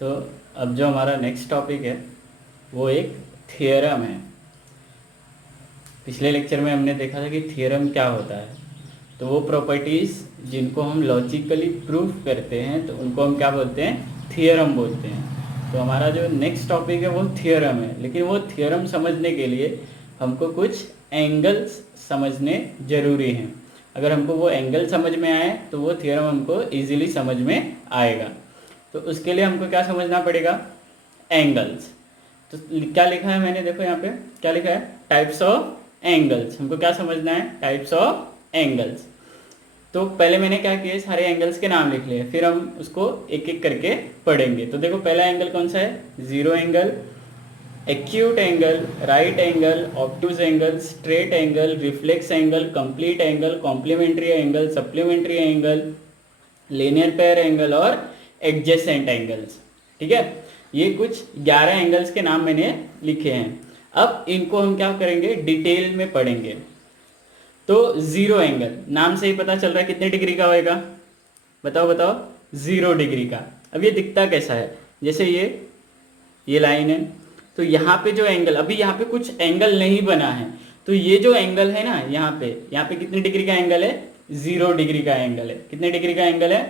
तो अब जो हमारा नेक्स्ट टॉपिक है वो एक थियरम है। पिछले लेक्चर में हमने देखा था कि थियरम क्या होता है। तो वो प्रॉपर्टीज़ जिनको हम लॉजिकली प्रूफ करते हैं तो उनको हम क्या बोलते हैं, थियरम बोलते हैं। तो हमारा जो नेक्स्ट टॉपिक है वो थियरम है, लेकिन वो थियरम समझने के लिए हमको कुछ एंगल्स समझने ज़रूरी हैं। अगर हमको वो एंगल समझ में आए तो वो थियरम हमको ईजिली समझ में आएगा। तो उसके लिए हमको क्या समझना पड़ेगा, एंगल्स। तो क्या लिखा है मैंने, देखो यहाँ पे क्या लिखा है, टाइप्स ऑफ एंगल्स। हमको क्या समझना है, टाइप्स ऑफ एंगल्स। तो पहले मैंने क्या किया, सारे एंगल्स के नाम लिख लिए, फिर हम उसको एक एक करके पढ़ेंगे। तो देखो पहला एंगल कौन सा है, zero angle, acute angle, right angle, obtuse angle, straight angle, reflex angle, complete angle, complementary angle, supplementary angle, linear pair angle और एडजेसेंट एंगल्स। ठीक है, ये कुछ 11 एंगल्स के नाम मैंने लिखे हैं। अब इनको हम क्या करेंगे, डिटेल में पढ़ेंगे। तो जीरो एंगल नाम से ही पता चल रहा है कितने डिग्री का होएगा, बताओ बताओ, 0 डिग्री का। अब ये दिखता कैसा है, जैसे ये लाइन है, तो यहाँ पे जो एंगल, अभी यहाँ पे कुछ एंगल नहीं बना है, तो ये जो एंगल है ना यहाँ पे कितने डिग्री का एंगल है, 0 डिग्री का एंगल है। कितने डिग्री का एंगल है,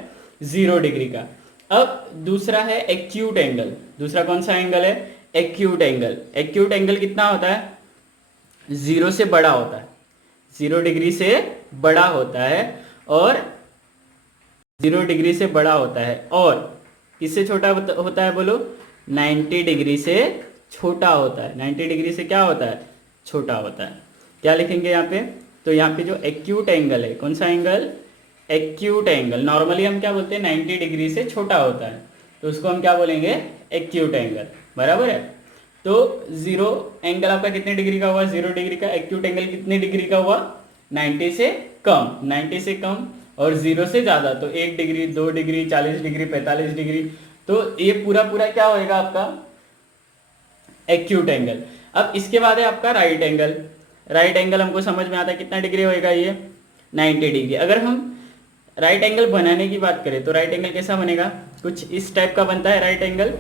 0 डिग्री का। अब दूसरा है एक्यूट एंगल। दूसरा कौन सा एंगल है, एक्यूट एंगल। एक्यूट एंगल कितना होता है, 0 से बड़ा होता है, 0 डिग्री से बड़ा होता है, और 0 डिग्री से बड़ा होता है, और किससे छोटा होता है बोलो, 90 डिग्री से छोटा होता है। 90 डिग्री से क्या होता है, छोटा होता है। क्या लिखेंगे यहाँ पे, तो यहाँ पे जो एक्यूट एंगल है, कौन सा एंगल, एक्यूट एंगल। नॉर्मली हम क्या बोलते हैं, 90 डिग्री से छोटा होता है, तो उसको हम क्या बोलेंगे, एक्यूट एंगल। बराबर है। तो 0 एंगल आपका कितने डिग्री का हुआ, 0 डिग्री का। एक्यूट एंगल कितने डिग्री का हुआ, 90 से कम। 90 से कम और 0 से ज़्यादा, तो 1 डिग्री, 2 डिग्री, 40 डिग्री, 45 डिग्री। तो ये पूरा पूरा क्या होएगा आपका, एक्यूट एंगल। अब इसके बाद है आपका राइट एंगल। राइट एंगल हमको समझ में आता है कितना डिग्री होएगा, ये 90 डिग्री। अगर हम राइट एंगल बनाने की बात करें तो राइट एंगल कैसा बनेगा, कुछ इस टाइप का बनता है राइट एंगल।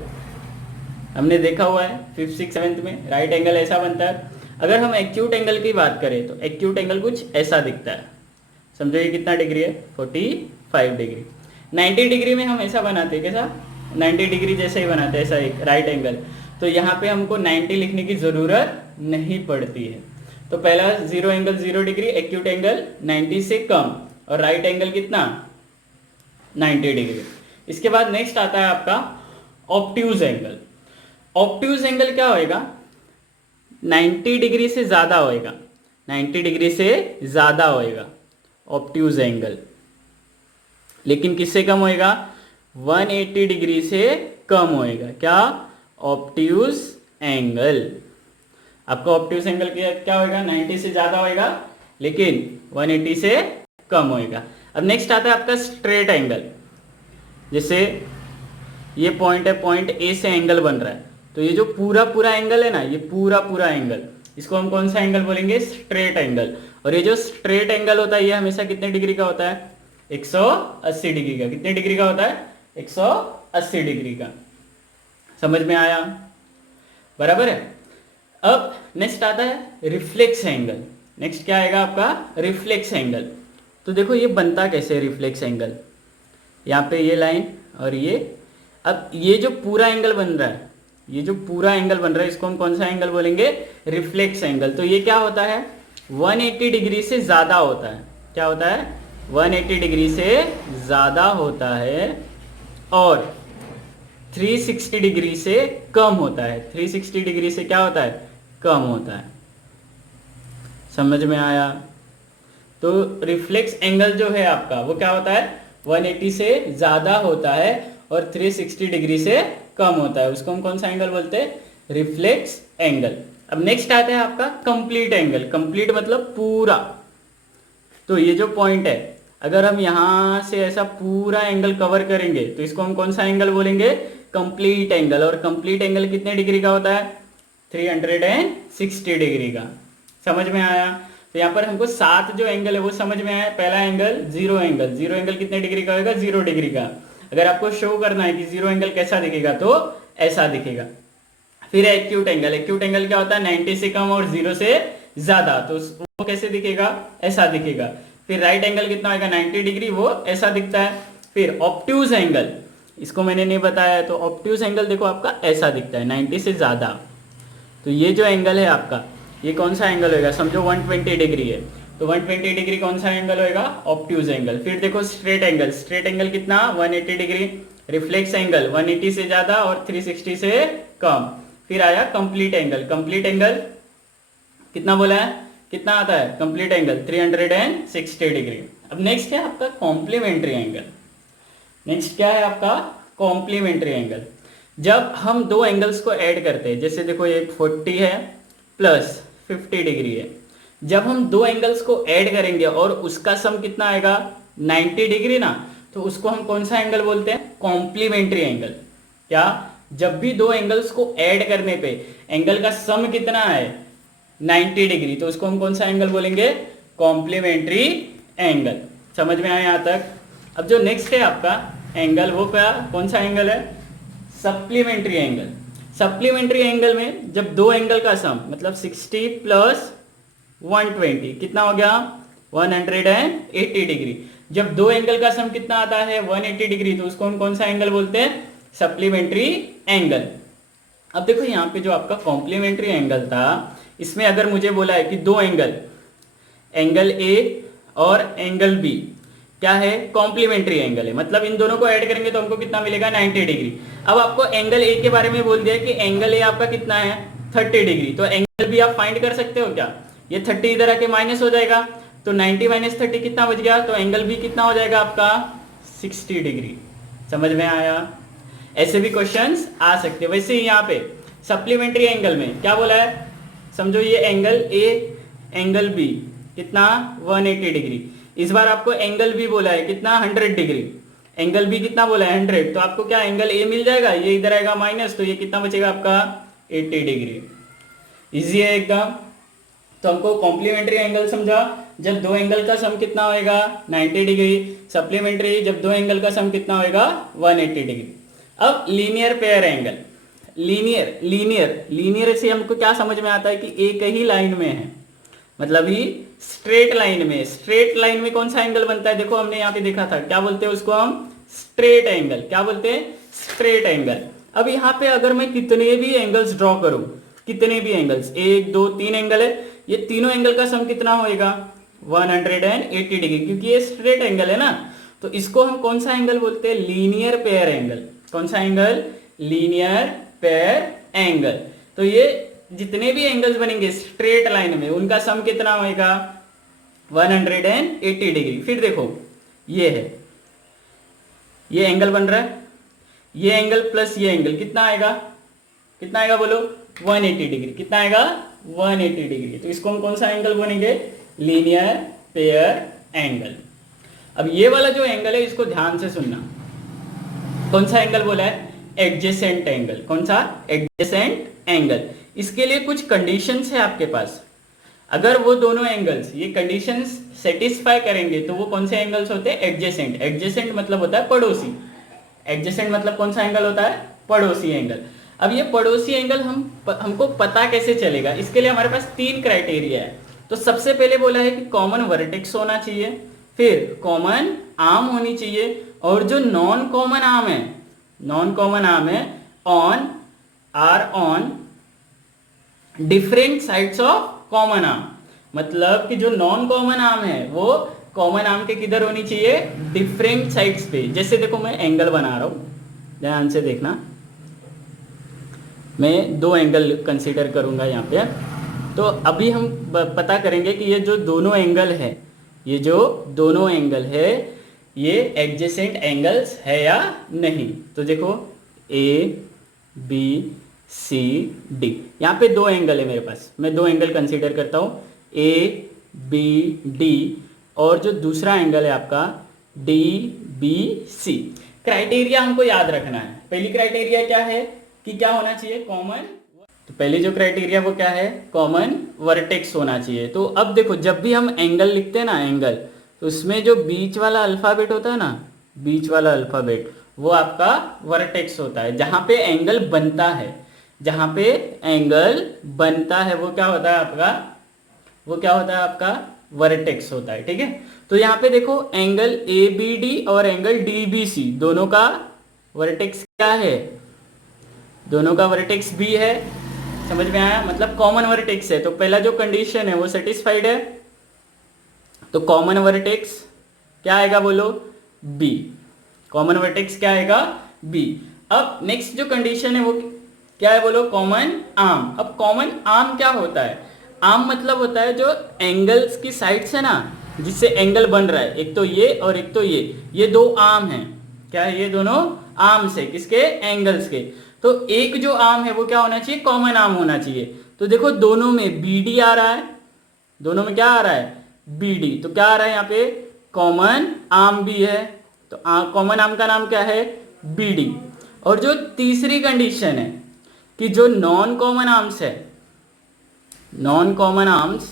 हमने देखा हुआ है 5th 6th 7th में, राइट एंगल ऐसा बनता है। अगर हम एक्यूट एंगल की बात करें तो एक्यूट एंगल कुछ ऐसा दिखता है। समझो ये कितना डिग्री है, 45 डिग्री। 90 डिग्री में हम ऐसा बनाते हैं, कैसा, 90 डिग्री जैसे ही बनाते हैं, ऐसा एक राइट एंगल। तो यहाँ पे हमको 90 लिखने की ज़रूरत नहीं पड़ती है। तो पहला 0 एंगल 0 डिग्री, एक्यूट एंगल 90 से कम, और राइट एंगल कितना, 90 डिग्री। इसके बाद नेक्स्ट आता है आपका ऑब्ट्यूज एंगल। ऑब्ट्यूज एंगल क्या होएगा, 90 डिग्री से ज़्यादा होएगा, 90 डिग्री से ज़्यादा होएगा ऑब्ट्यूज एंगल। लेकिन किससे कम होएगा, 180 डिग्री से कम होएगा। क्या, ऑब्ट्यूज एंगल। आपका ऑब्ट्यूज एंगल क्या होएगा, 90 से ज़्यादा होएगा, लेकिन 180 से कम होएगा। अब नेक्स्ट आता है आपका स्ट्रेट एंगल। जैसे ये पॉइंट है, पॉइंट ए से एंगल बन रहा है, तो ये जो पूरा पूरा एंगल है ना, ये पूरा पूरा एंगल, इसको हम कौन सा एंगल बोलेंगे, स्ट्रेट एंगल। और ये जो स्ट्रेट एंगल होता है ये हमेशा कितने डिग्री का होता है, 180 डिग्री का। कितने डिग्री का होता है, 180 डिग्री का। समझ में आया, बराबर है। अब नेक्स्ट आता है रिफ्लेक्स एंगल। नेक्स्ट क्या आएगा आपका, रिफ्लेक्स एंगल। तो देखो ये बनता कैसे है रिफ्लेक्स एंगल, यहाँ पे ये लाइन और ये। अब ये जो पूरा एंगल बन रहा है, ये जो पूरा एंगल बन रहा है, इसको हम कौन सा एंगल बोलेंगे, रिफ्लेक्स एंगल। तो ये क्या होता है, 180 डिग्री से ज़्यादा होता है। क्या होता है, 180 डिग्री से ज़्यादा होता है, और 360 डिग्री से कम होता है। 360 डिग्री से क्या होता है, कम होता है। समझ में आया। तो रिफ्लेक्स एंगल जो है आपका वो क्या होता है, 180 से ज़्यादा होता है और 360 डिग्री से कम होता है। उसको हम कौन सा एंगल बोलते हैं, रिफ्लेक्स एंगल। अब नेक्स्ट आता है आपका कंप्लीट एंगल। कंप्लीट मतलब पूरा। तो ये जो पॉइंट है, अगर हम यहाँ से ऐसा पूरा एंगल कवर करेंगे तो इसको हम कौन सा एंगल बोलेंगे, कंप्लीट एंगल। और कंप्लीट एंगल कितने डिग्री का होता है, 360 डिग्री का। समझ में आया। तो यहाँ पर हमको 7 जो एंगल है वो समझ में आया। पहला angle zero angle, zero angle कितने डिग्री का होगा, 0 डिग्री का। अगर आपको शो करना है कि जीरो एंगल कैसा दिखेगा तो ऐसा दिखेगा। फिर एक्यूट एंगल, एक्यूट एंगल क्या होता है 90 से कम और 0 से ज्यादा, तो वो कैसे दिखेगा, ऐसा दिखेगा। फिर राइट एंगल कितना होगा 90 डिग्री, वो ऐसा दिखता है। फिर ऑब्ट्यूज एंगल, इसको मैंने नहीं बताया, तो ऑब्ट्यूज एंगल देखो आपका ऐसा दिखता है 90 से ज्यादा। तो ये जो एंगल है आपका, ये कौन सा एंगल होगा, समझो 120 डिग्री है, तो 120 डिग्री कौन सा एंगल होगा, ऑब्ट्यूज एंगल। फिर देखो स्ट्रेट एंगल, स्ट्रेट एंगल कितना 180 डिग्री, रिफ्लेक्स एंगल 180 से ज्यादा और 360 से कम। फिर आया कंप्लीट एंगल, कंप्लीट एंगल कितना बोला है, कितना आता है कंप्लीट एंगल 360 डिग्री। अब नेक्स्ट है आपका कॉम्प्लीमेंट्री एंगल। नेक्स्ट क्या है आपका कॉम्प्लीमेंट्री एंगल। जब हम दो एंगल्स को ऐड करते हैं, जैसे देखो ये 40 है प्लस 50 डिग्री है, जब हम दो एंगल्स को ऐड करेंगे और उसका सम कितना आएगा 90 डिग्री ना, तो उसको हम कौन सा एंगल बोलते हैं, कॉम्प्लीमेंट्री एंगल। क्या, जब भी दो एंगल्स को ऐड करने पे एंगल का सम कितना है 90 डिग्री, तो उसको हम कौन सा एंगल बोलेंगे, कॉम्प्लीमेंट्री एंगल। समझ में आया यहाँ तक। अब जो नेक्स्ट है आपका एंगल, वो क्या, कौन सा एंगल है, सप्लीमेंट्री एंगल। सप्लीमेंट्री एंगल में जब दो एंगल का सम, मतलब 60 प्लस 120 कितना हो गया 180 डिग्री। जब दो एंगल का सम कितना आता है 180 डिग्री, तो उसको हम कौन सा एंगल बोलते हैं, सप्लीमेंट्री एंगल। अब देखो यहाँ पे जो आपका कॉम्प्लीमेंट्री एंगल था, इसमें अगर मुझे बोला है कि दो एंगल, एंगल ए और एंगल बी क्या है, कॉम्प्लीमेंट्री एंगल है, मतलब इन दोनों को ऐड करेंगे तो हमको कितना मिलेगा 90 डिग्री। अब आपको एंगल ए के बारे में बोल दिया कि एंगल ए आपका कितना है 30 डिग्री, तो एंगल बी आप फाइंड कर सकते हो क्या, ये 30 इधर आके माइनस हो जाएगा, तो 90 माइनस 30 कितना बच गया, तो एंगल बी कितना हो जाएगा आपका 60 डिग्री। समझ में आया। ऐसे भी क्वेश्चंस आ सकते हैं। वैसे ही यहाँ पे सप्लीमेंट्री एंगल में क्या बोला है, समझो ये एंगल ए एंगल बी कितना 180 डिग्री, इस बार आपको एंगल बी बोला है कितना 100 डिग्री, एंगल बी कितना बोला है 100, तो आपको क्या एंगल ए मिल जाएगा, ये इधर आएगा माइनस, तो ये कितना बचेगा आपका 80 डिग्री। इजी है एकदम। तो हमको कॉम्प्लीमेंट्री एंगल समझा जब दो एंगल का सम कितना होएगा 90 डिग्री, सप्लीमेंट्री जब दो एंगल का सम कितना होएगा 180 डिग्री। अब लीनियर पेयर एंगल, लीनियर से हमको क्या समझ में आता है कि एक ही लाइन में है, मतलब ही स्ट्रेट लाइन में कौन सा एंगल बनता है, देखो हमने यहाँ पे देखा था, क्या बोलते हैं उसको हम, स्ट्रेट एंगल। क्या बोलते हैं, स्ट्रेट एंगल। अब यहाँ पे अगर मैं कितने भी एंगल्स ड्रॉ करूं, कितने भी एंगल्स, 1 2 3 एंगल है, ये तीनों एंगल का सम कितना होएगा 180 डिग्री, क्योंकि ये स्ट्रेट एंगल है ना, तो इसको हम कौन सा एंगल बोलते हैं, लीनियर पेयर एंगल। कौन सा एंगल, लीनियर पेयर एंगल। तो ये जितने भी एंगल्स बनेंगे स्ट्रेट लाइन में, उनका सम कितना होएगा 180 डिग्री। फिर देखो ये है, ये एंगल बन रहा है, ये एंगल प्लस ये एंगल कितना आएगा बोलो 180 डिग्री। कितना आएगा 180 डिग्री। तो इसको हम कौन सा एंगल बोलेंगे, लीनियर पेयर एंगल। अब ये वाला जो एंगल है इसको ध्यान से सुनना, कौन सा एंगल बोला है, एडजेसेंट एंगल। कौन सा, एडजेसेंट एंगल। इसके लिए कुछ कंडीशंस है आपके पास, अगर वो दोनों एंगल्स ये कंडीशंस सेटिस्फाई करेंगे तो वो कौन से एंगल्स होते हैं, एडजेसेंट। एडजेसेंट मतलब होता है पड़ोसी, एडजेसेंट मतलब कौन सा एंगल होता है, पड़ोसी एंगल। अब ये पड़ोसी एंगल हमको पता कैसे चलेगा, इसके लिए हमारे पास 3 क्राइटेरिया है। तो सबसे पहले बोला है कि कॉमन वर्टेक्स होना चाहिए, फिर कॉमन आर्म होनी चाहिए, और जो नॉन कॉमन आर्म है on different sides of common arm. मतलब कि जो नॉन कॉमन आर्म है वो कॉमन आर्म के किधर होनी चाहिए, डिफरेंट साइड्स पे। जैसे देखो मैं एंगल बना रहा हूं, ध्यान से देखना, मैं 2 एंगल कंसीडर करूंगा यहाँ पे। तो अभी हम पता करेंगे कि ये जो दोनों एंगल है ये एडजेसेंट एंगल्स है या नहीं। तो देखो ए बी सी डी, यहाँ पे 2 एंगल है मेरे पास, मैं 2 एंगल कंसीडर करता हूँ, ए बी डी, और जो दूसरा एंगल है आपका डी बी सी। क्राइटेरिया हमको याद रखना है। पहली क्राइटेरिया क्या है कि क्या होना चाहिए, कॉमन। तो पहले जो क्राइटेरिया वो क्या है, कॉमन वर्टेक्स होना चाहिए। तो अब देखो जब भी हम एंगल लिखते हैं ना, एंगल, तो उसमें जो बीच वाला अल्फाबेट होता है ना, बीच वाला अल्फाबेट, वो आपका वर्टेक्स होता है। जहां पे एंगल बनता है, जहां पे एंगल बनता है वो क्या होता है आपका, वो क्या होता है आपका वर्टेक्स होता है। ठीक है, तो यहाँ पे देखो एंगल ए बी डी और एंगल डी बी सी दोनों का वर्टेक्स क्या है, दोनों का वर्टेक्स बी है। समझ में आया, मतलब कॉमन वर्टेक्स है। तो पहला जो कंडीशन है वो सेटिस्फाइड है, तो कॉमन वर्टेक्स क्या आएगा बोलो, बी। कॉमन वर्टेक्स क्या आएगा, बी। अब नेक्स्ट जो कंडीशन है वो क्या है बोलो, कॉमन आर्म। अब कॉमन आर्म क्या होता है, आर्म मतलब होता है जो एंगल्स की साइड्स है ना, जिससे एंगल बन रहा है, एक तो ये और एक तो ये दो आर्म हैं। क्या है, ये दोनों आर्म्स है किसके, एंगल्स के। तो एक जो आर्म है वो क्या होना चाहिए, कॉमन आर्म होना चाहिए। तो देखो दोनों में बी डी आ रहा है, दोनों में क्या आ रहा है, बी डी। तो क्या आ रहा है यहाँ पे, कॉमन आर्म भी है, तो कॉमन आर्म का नाम क्या है, बी डी। और जो तीसरी कंडीशन है कि जो नॉन कॉमन आर्म्स है, non common arms,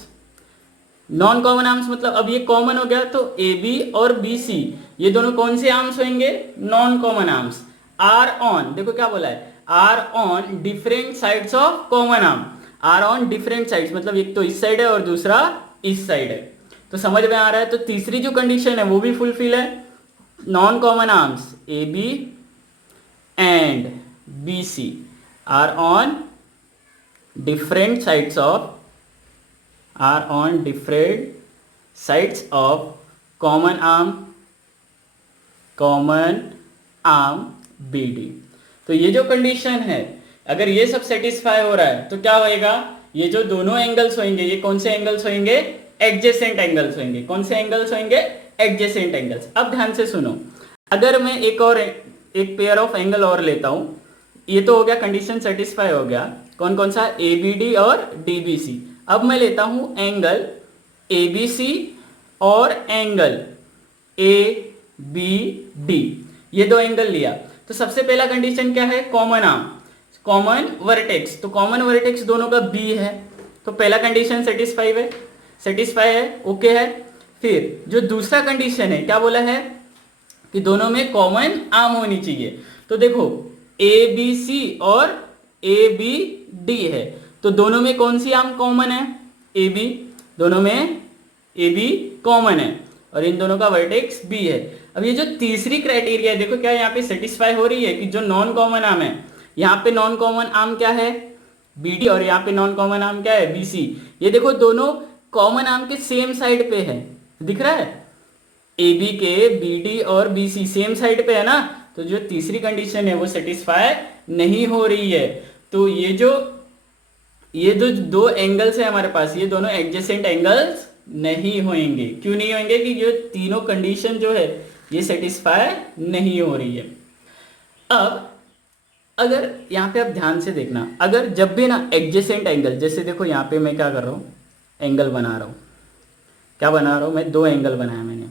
non common arms मतलब अब ये कॉमन हो गया, तो ए बी और बी सी ये दोनों कौन से आर्म्स होंगे, non common arms. Are on, देखो क्या बोला है, are on different sides of common arm. Are on different sides मतलब एक तो इस साइड है और दूसरा इस साइड है। तो समझ में आ रहा है, तो तीसरी जो कंडीशन है वो भी फुलफिल है। Non common arms A B and B C are on different sides of, are on different sides of common arm BD। तो ये जो कंडीशन है, अगर ये सब सेटिस्फाई हो रहा है तो क्या होएगा, ये जो दोनों एंगल्स होंगे ये कौन से एंगल्स होंगे, एडजेसेंट एंगल्स होंगे। कौन से एंगल्स होंगे, एडजेसेंट एंगल्स। अब ध्यान से सुनो, अगर मैं एक पेयर ऑफ एंगल और लेता हूं, ये तो हो गया कंडीशन सेटिस्फाई हो गया, कौन कौन सा, ए बी डी और डी बी सी। अब मैं लेता हूं एंगल ए बी सी और एंगल ए बी डी, ये दो एंगल लिया। तो सबसे पहला कंडीशन क्या है, कॉमन आर्म, कॉमन वर्टेक्स। तो कॉमन वर्टेक्स दोनों का बी है, तो पहला कंडीशन सेटिस्फाई है, ओके है। फिर जो दूसरा कंडीशन है क्या बोला है कि दोनों में कॉमन आर्म होनी चाहिए। तो देखो ए बी सी और ए बी डी है, तो दोनों में कौन सी आर्म कॉमन है, ए बी, दोनों में ए बी कॉमन है और इन दोनों का वर्टेक्स बी है। अब ये जो तीसरी क्राइटेरिया है, देखो क्या यहाँ पे सेटिस्फाई हो रही है कि जो नॉन कॉमन आर्म है, यहाँ पे नॉन कॉमन आर्म क्या है, बी डी, और यहाँ पे नॉन कॉमन आर्म क्या है, बी सी। ये देखो दोनों कॉमन आर्म के सेम साइड पे है, दिख रहा है, ए बी के बी डी और बी सी सेम साइड पे है ना। तो जो तीसरी कंडीशन है वो सेटिस्फाई नहीं हो रही है। तो ये जो दो एंगल्स है हमारे पास, ये दोनों एडजेसेंट एंगल्स नहीं होंगे। क्यों नहीं होंगे, कि जो तीनों कंडीशन जो है ये सेटिस्फाई नहीं हो रही है। अब अगर यहाँ पे आप ध्यान से देखना, अगर जब भी ना एडजेसेंट एंगल, जैसे देखो यहाँ पे मैं क्या कर रहा हूँ, एंगल बना रहा हूँ, क्या बना रहा हूँ मैं, दो एंगल बनाया मैंने,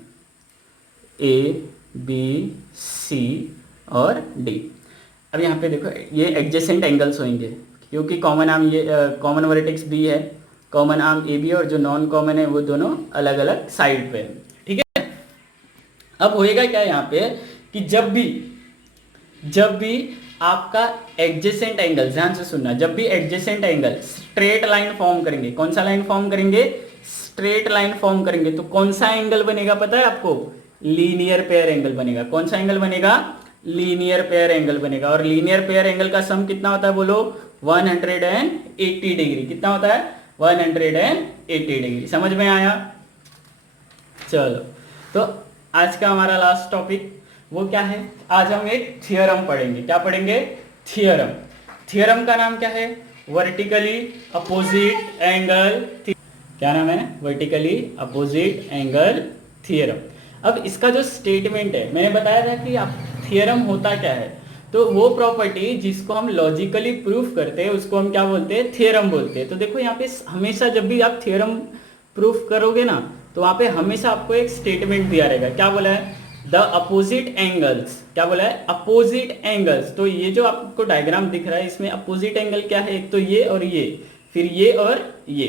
ए बी सी और डी। अब यहाँ पे देखो ये एडजेसेंट एंगल्स होंगे क्योंकि कॉमन आर्म, ये कॉमन वर्टेक्स बी है, कॉमन आर्म ए बी, और जो नॉन कॉमन है वो दोनों अलग अलग साइड पे है। ठीक है, अब होएगा क्या यहाँ पे कि जब भी आपका एडजेसेंट एंगल, ध्यान से सुनना, जब भी adjacent angle straight line form करेंगे, कौन सा लाइन फॉर्म करेंगे, स्ट्रेट लाइन फॉर्म करेंगे, तो कौन सा एंगल बनेगा पता है आपको, लीनियर पेयर एंगल बनेगा। कौन सा एंगल बनेगा, लीनियर पेयर एंगल बनेगा। और लीनियर पेयर एंगल का सम कितना होता है बोलो, 180 डिग्री। कितना होता है, 180 डिग्री। समझ में आया, चलो। तो आज का हमारा लास्ट टॉपिक वो क्या है, आज हम एक थियरम पढ़ेंगे। क्या पढ़ेंगे, थियरम। थियरम का नाम क्या है, वर्टिकली अपोजिट एंगल, क्या नाम है, वर्टिकली अपोजिट एंगल थियरम। अब इसका जो स्टेटमेंट है, मैंने बताया था कि आप थियरम होता क्या है, तो वो प्रॉपर्टी जिसको हम लॉजिकली प्रूफ करते हैं उसको हम क्या बोलते हैं, थियरम बोलते हैं। तो देखो यहाँ पे हमेशा जब भी आप थियरम प्रूफ करोगे ना, तो वहाँ पे हमेशा आपको एक स्टेटमेंट दिया रहेगा। क्या बोला है, द अपोजिट एंगल्स, क्या बोला है, अपोजिट एंगल्स। तो ये जो आपको डायग्राम दिख रहा है इसमें अपोजिट एंगल क्या है, एक तो ये और ये, फिर ये और ये।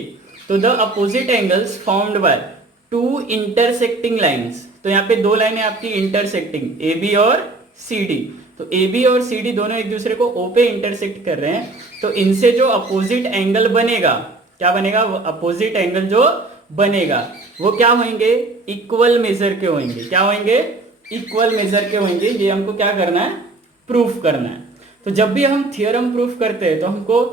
तो the opposite angles formed by two intersecting lines. तो यहाँ पे दो लाइनें आपकी इंटरसेक्टिंग, ए बी और सी डी। तो ए बी और सी डी दोनों एक दूसरे को ओ पे इंटरसेक्ट कर रहे हैं, तो इनसे जो अपोजिट एंगल बनेगा, क्या बनेगा, अपोजिट एंगल जो बनेगा वो क्या होंगे, इक्वल मेजर के होंगे। क्या होंगे, इक्वल मेजर के होंगे। ये हमको क्या करना है, प्रूफ करना है। तो जब भी हम थ्योरम प्रूफ करते हैं तो हमको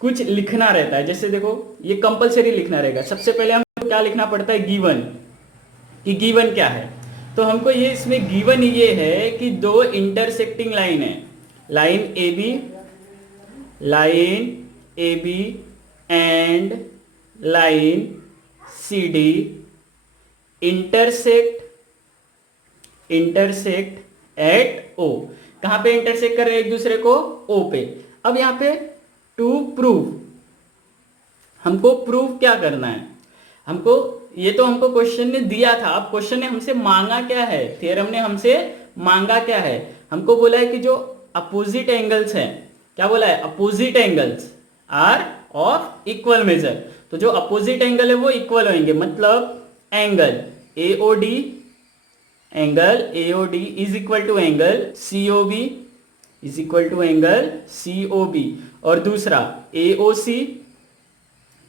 कुछ लिखना रहता है। जैसे देखो ये कंपलसरी लिखना रहेगा। सबसे पहले हमको क्या लिखना पड़ता है, गिवन, कि गिवन क्या है। तो हमको ये इसमें गिवन ये है कि दो इंटरसेक्टिंग लाइन है, line A B and line C D intersect at O. कहां पे इंटरसेक्ट कर रहे हैं एक दूसरे को, ओ पे। अब यहां पे टू प्रूव, हमको प्रूव क्या करना है, हमको ये तो हमको क्वेश्चन ने दिया था। अब क्वेश्चन ने हमसे मांगा क्या है, थ्योरम ने हमसे मांगा क्या है, हमको बोला है कि जो अपोजिट एंगल्स हैं, क्या बोला है, opposite angles are of equal measure. तो जो अपोजिट एंगल है वो इक्वल होंगे, मतलब angle AOD is equal to angle COB is equal to angle COB, और दूसरा AOC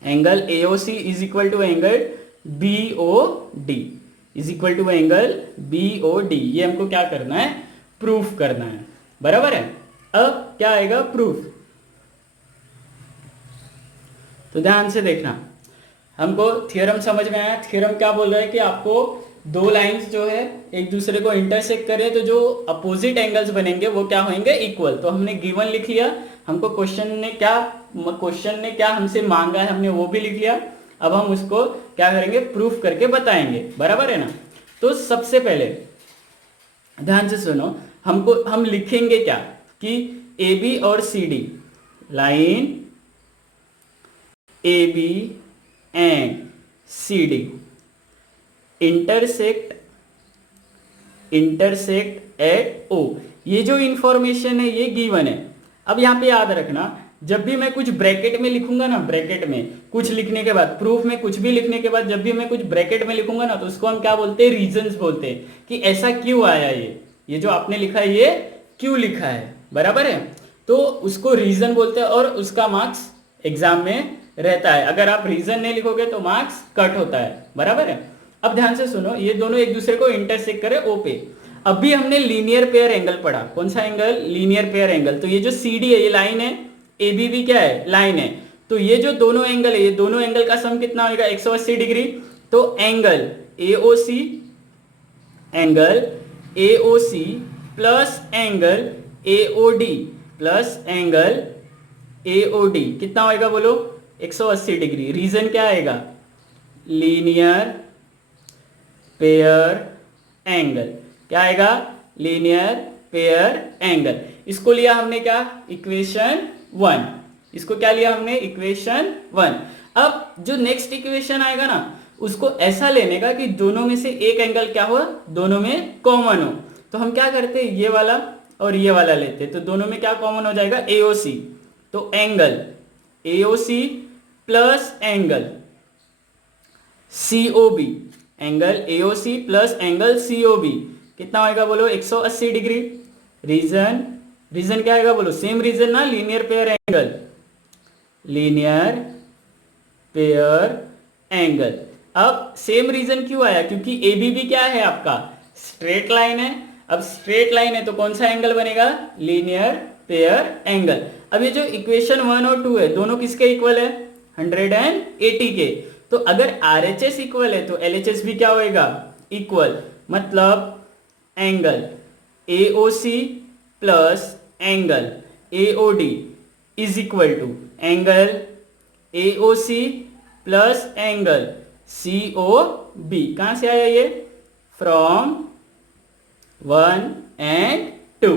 angle AOC is equal to angle BOD is equal to angle BOD. ये हमको क्या करना है, प्रूफ करना है, बराबर है। अब क्या आएगा, प्रूफ। तो ध्यान से देखना, हमको थ्योरम समझ में आया। थ्योरम क्या बोल रहा है कि आपको दो लाइंस जो है एक दूसरे को इंटरसेक्ट करें तो जो अपोजिट एंगल्स बनेंगे वो क्या होंगे, इक्वल। तो हमने गिवन लिख लिया, हमको क्वेश्चन ने क्या हमसे मांगा है हमने वो भी लिख लिया। अब हम उसको क्या करेंगे, प्रूफ करके बताएंगे, बराबर है ना। तो सबसे पहले ध्यान से सुनो, हम लिखेंगे क्या कि ए बी और C D, line A B and C D intersect at O. ये जो इंफॉर्मेशन है ये गिवन है। अब यहां पे याद रखना, जब भी मैं कुछ ब्रैकेट में लिखूंगा ना, ब्रैकेट में कुछ लिखने के बाद, प्रूफ में कुछ भी लिखने के बाद जब भी मैं कुछ ब्रैकेट में लिखूंगा ना, तो उसको हम क्या बोलते हैं, रीजंस बोलते हैं कि ऐसा क्यों आया, ये जो आपने लिखा है ये क्यों लिखा है, बराबर है। तो उसको रीजन बोलते हैं और उसका मार्क्स एग्जाम में रहता है। अगर आप रीजन नहीं लिखोगे तो मार्क्स कट होता है, बराबर है। अब ध्यान से सुनो, ये दोनों एक दूसरे को इंटरसेक्ट करे ओ पे। अभी हमने लीनियर पेयर एंगल पढ़ा, कौन सा एंगल, लीनियर पेयर एंगल। तो ये जो सी डी है ये लाइन है, ए बी भी क्या है, लाइन है। तो ये जो दोनों एंगल है, ये दोनों एंगल का सम कितना होगा, 180 डिग्री। तो angle AOC plus angle AOD कितना होगा, बोलो 180 डिग्री। रीजन क्या आएगा, लीनियर पेयर एंगल। क्या आएगा, लीनियर पेयर एंगल। इसको लिया हमने क्या, इक्वेशन 1। इसको क्या लिया हमने, इक्वेशन 1। अब जो नेक्स्ट इक्वेशन आएगा ना, उसको ऐसा लेने का कि दोनों में से एक एंगल क्या हो, दोनों में कॉमन हो। तो हम क्या करते हैं, ये वाला और ये वाला लेते हैं। तो दोनों में क्या कॉमन हो जाएगा, एओसी। तो angle AOC plus angle COB, angle AOC plus angle COB कितना होगा, बोलो 180 डिग्री। रीजन क्या आएगा, बोलो सेम रीजन ना, लीनियर पेयर एंगल। अब सेम रीजन क्यों आया, क्योंकि ए बी भी क्या है आपका, स्ट्रेट लाइन है। अब स्ट्रेट लाइन है तो कौन सा एंगल बनेगा, लीनियर पेयर एंगल। अब ये जो इक्वेशन 1 और 2 है दोनों किसके इक्वल है, 180 के। तो अगर RHS इक्वल है तो LHS भी क्या होएगा, इक्वल। मतलब angle AOC plus angle AOD is equal to angle AOC plus angle COB। कहां से आया ये, फ्रॉम 1 and 2।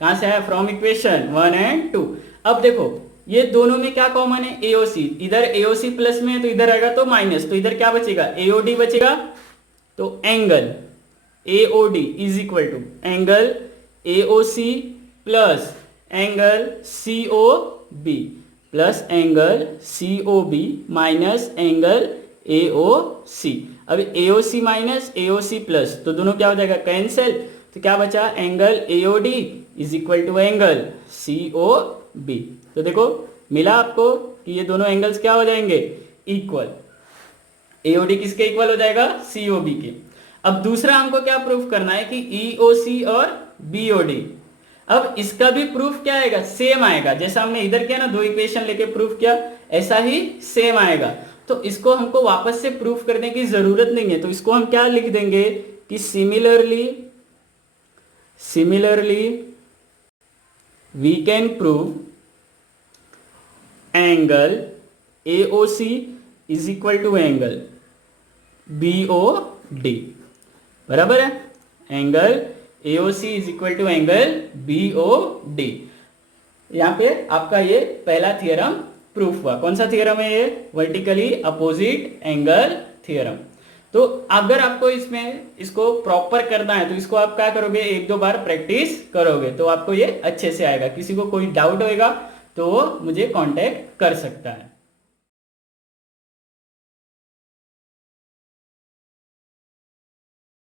कहां से आया, फ्रॉम इक्वेशन 1 and 2। अब देखो ये दोनों में क्या कॉमन है, AOC। इधर AOC प्लस में है तो इधर आएगा तो माइनस, तो इधर क्या बचेगा, AOD बचेगा। तो angle AOD is equal to angle AOC plus angle COB plus angle COB minus angle AOC। अब AOC माइनस AOC प्लस, तो दोनों क्या हो जाएगा, कैंसिल। तो क्या बचा, angle AOD is equal to angle COB। तो देखो मिला आपको कि ये दोनों एंगल्स क्या हो जाएंगे, इक्वल। AOD किसके इक्वल हो जाएगा, COB के। अब दूसरा हमको क्या प्रूफ करना है कि EOC और BOD। अब इसका भी प्रूफ क्या आएगा, सेम आएगा, जैसा हमने इधर किया ना, दो इक्वेशन लेके प्रूफ किया, ऐसा ही सेम आएगा। तो इसको हमको वापस से प्रूफ करने की जरूरत नहीं है, तो इसको हम क्या लिख देंगे कि similarly we can prove angle AOC is equal to angle BOD। बराबर है, angle AOC is equal to angle BOD। यहां पे आपका ये पहला थियरम प्रूफ हुआ। कौन सा थियरम है ये, वर्टिकली अपोजिट एंगल थियरम। तो अगर आपको इसको प्रॉपर करना है तो इसको आप क्या करोगे, एक दो बार प्रैक्टिस करोगे तो आपको ये अच्छे से आएगा। किसी को कोई डाउट होगा तो मुझे कांटेक्ट कर सकता है।